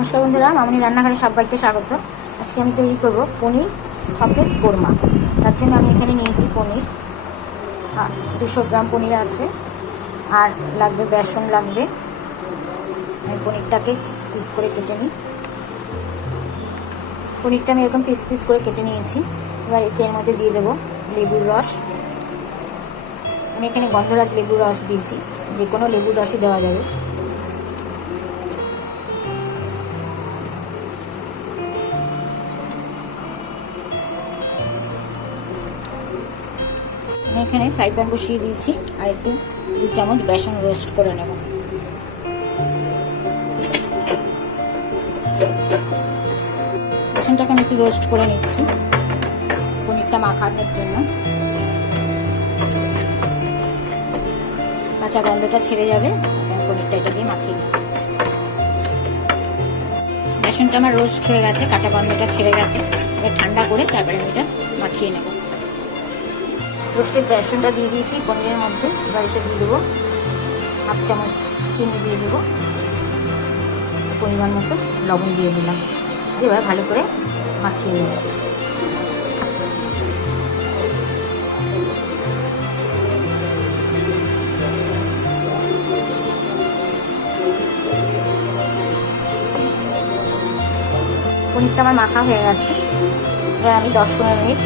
নমস্কার বন্ধুরা, মামনি রান্নাঘরে সবাইকে স্বাগত। আজকে আমি তৈরি করব পনির সফেদ কোরমা। তার জন্য আমি এখানে নিয়েছি পনির, 200 গ্রাম পনির আছে, আর লাগবে বেসন লাগবে। আমি পনিরটাকে পিস করে কেটে নিই। পনিরটা আমি এরকম পিস পিস করে কেটে নিয়েছি। এবার এর মধ্যে দিয়ে দেবো লেবুর রস। আমি এখানে গন্ধরাজ লেবুর রস দিয়েছি, যে কোনো লেবুর রসই দেওয়া যাবে। আমি এখানে ফ্রাই প্যান বসিয়ে দিয়েছি, আর একটু 2 চামচ বেসন রোস্ট করে নেব। বেসনটাকে আমি একটু রোস্ট করে নিচ্ছি পনিরটা মাখানোর জন্য। কাঁচা গন্ধটা ছেড়ে যাবে, আমি পনিরটা এটা দিয়ে মাখিয়ে নিই। বেসনটা আমার রোস্ট হয়ে গেছে, কাঁচা গন্ধটা ছেড়ে গেছে। এবার ঠান্ডা করে তারপরে আমি এটা মাখিয়ে নেব। রোস্টেড বেসনটা দিয়ে দিয়েছি পনিরের মধ্যে। এবার এটা দিয়ে দেবো 1/2 চামচ চিনি দিয়ে দেবো, পরিমাণ মতো লবণ দিয়ে দিলাম। এবার ভালো করে মাখিয়ে নেব। পনিরটা আমার মাখা হয়ে গেছে। এবার আমি 10-15 মিনিট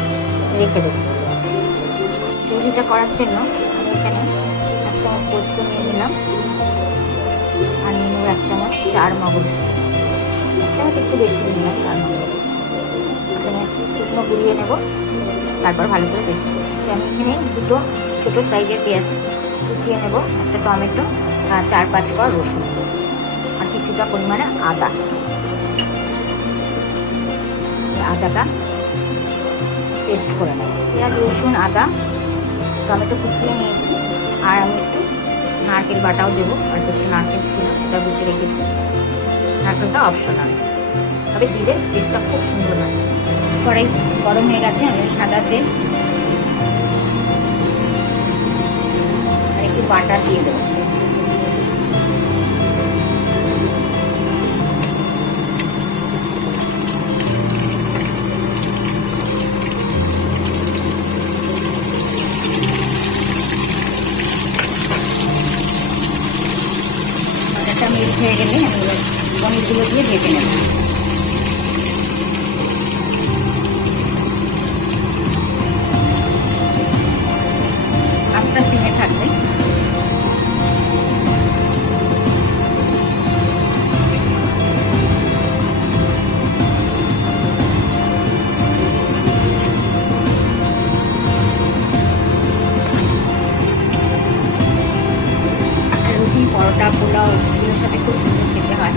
রেখে দেবো। গ্রেভিটা করার জন্য আমি এখানে 1 চামচ পোস্ত নিয়ে নিলাম, আর নিয়ে নেবো 1 চামচ চার মগজ। 1 চামচ একটু বেশি নিলাম চার মগজ। আমি শুকনো গুলিয়ে নেব, তারপর ভালো করে পেস্ট করব। আমি এখানে 2 ছোটো সাইজের পেঁয়াজ কুচিয়ে নেব, একটা টমেটো, আর 4-5 কোয়া রসুন, আর কিছুটা পরিমাণে আদা। আদাটা পেস্ট করে নেব। পেঁয়াজ, রসুন, আদা, টমেটো কুচিয়ে নিয়েছি, আর আমি একটু নারকেল বাটাও দেবো। আর একটু নারকেল ছিল, সেটা বেটে রেখেছি। নারকেলটা অপশনাল, তবে দিলে টেস্টটা খুব সুন্দর হয়। কড়াই গরম হয়ে গেছে, আমি সাদা তেল আর একটু বাটার দিয়ে দেবো। বাটারটা মেল্ট হয়ে গেলে আমি এবার পনিরগুলো দিয়ে ভেজে নেব। আস্তে সিমে থাকবে। রুটি, পরোটা, পোলাও এগুলোর সাথে খুব সুন্দর খেতে হয়।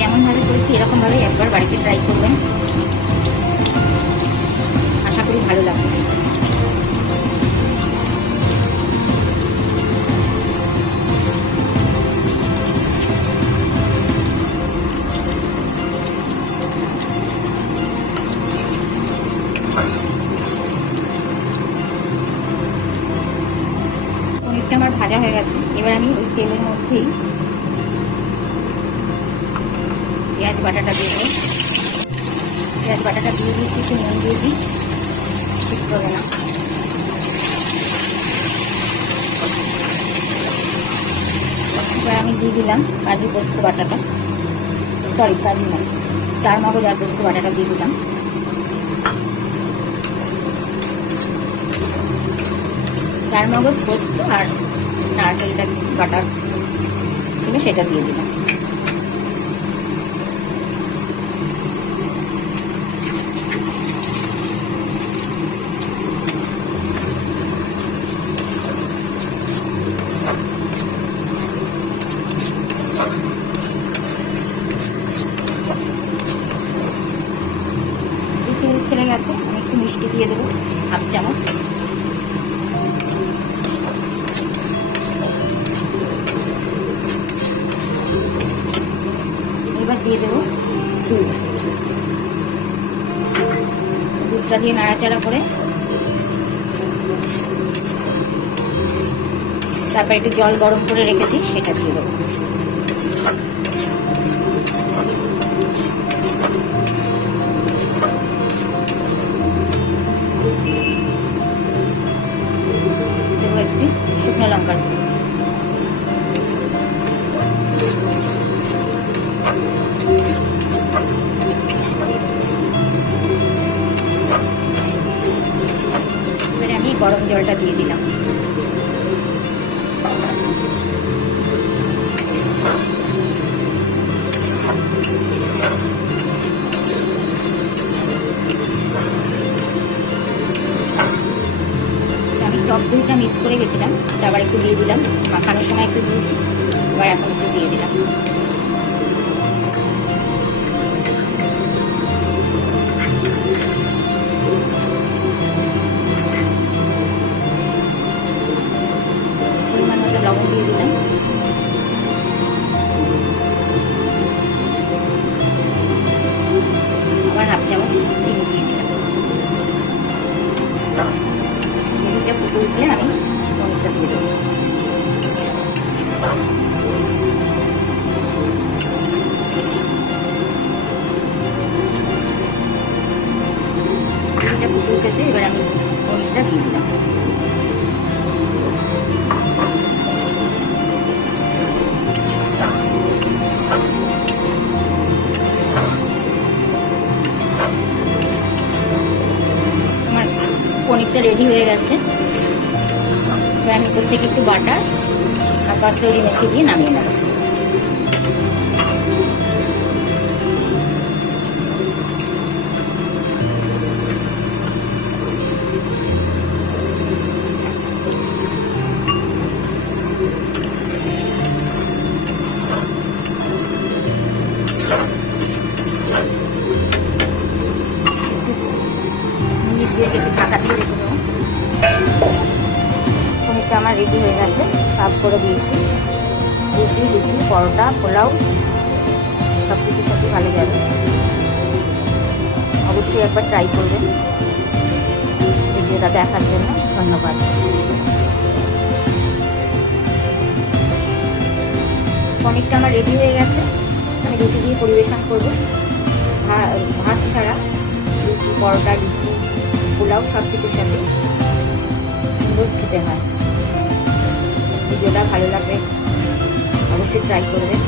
যেমনভাবে করেছি এরকমভাবে একবার বাড়িতে ট্রাই করবেন, আশা করি ভালো লাগবে। পনিরটা আমার ভাজা হয়ে গেছে। এবার আমি ওই তেলের মধ্যেই পেঁয়াজ বাটাটা দিয়ে দেবো। পেঁয়াজ বাটাটা দিয়ে দিচ্ছি, একটু নুন দিয়ে দিই, ঠিক করবে না। এবার আমি দিয়ে দিলাম কাজু পোস্ত বাটাটা, কাজু না, চার মগজ আর পোস্ত বাটাটা দিয়ে দিলাম। চার মগজ, পোস্ত আর নারকেলটা বাটার ছিল সেটা দিয়ে দিলাম। তেল ছেড়ে গেছে, আমি একটু মিষ্টি দিয়ে দেবো, 1/2 চামচ। এবার দিয়ে দেবো দুধ। দুধটা দিয়ে নাড়াচাড়া করে তারপর একটু জল গরম করে রেখেছি সেটা দিয়ে দেবো। দেবো একটি শুকনো লঙ্কার গুঁড়ো। এবারে আমি গরম জলটা দিয়ে দিলাম। আমি টক দইটা মিক্স করে গেছিলাম, ওটা আবার একটু দিয়ে দিলাম। মাখানোর সময় একটু দিয়েছি, এবার এখন একটু দিয়ে দিলাম। পরিমাণ মতো লবণ দিয়ে দিলাম। আবার 1/2 চামচ চিনি দিয়ে দিলাম। চিনিটা ফুটে উঠলে আমি পনিরটা দিয়ে দেবো। চিনিটা ফুটে উঠেছে, এবার আমি পনিরটা দিয়ে দিলাম। আমার পনিরটা রেডি হয়ে গেছে। এবার আমি উপর থেকে একটু বাটার আর কাসুরি মেথি দিয়ে নামিয়ে নেব। মিনিট দিয়ে একটু ঢাকা দিয়ে রেখে দেবো। পনিরটা আমার রেডি হয়ে গেছে, সার্ভ করে দিয়েছি। রুটি, লুচি, পরোটা, পোলাও সব কিছুর সাথে ভালো যাবে। অবশ্যই একবার ট্রাই করবেন। ভিডিওটা দেখার জন্য ধন্যবাদ। পনিরটা আমার রেডি হয়ে গেছে, আমি রুটি দিয়ে পরিবেশন করব। ভাত ছাড়া রুটি, পরোটা, লুচি, পোলাও সব কিছুর সাথে সুন্দর খেতে হয়। ভিডিওটা ভালো লাগবে অবশ্যই ট্রাই করবেন।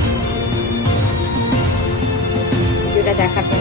ভিডিওটা দেখার জন্য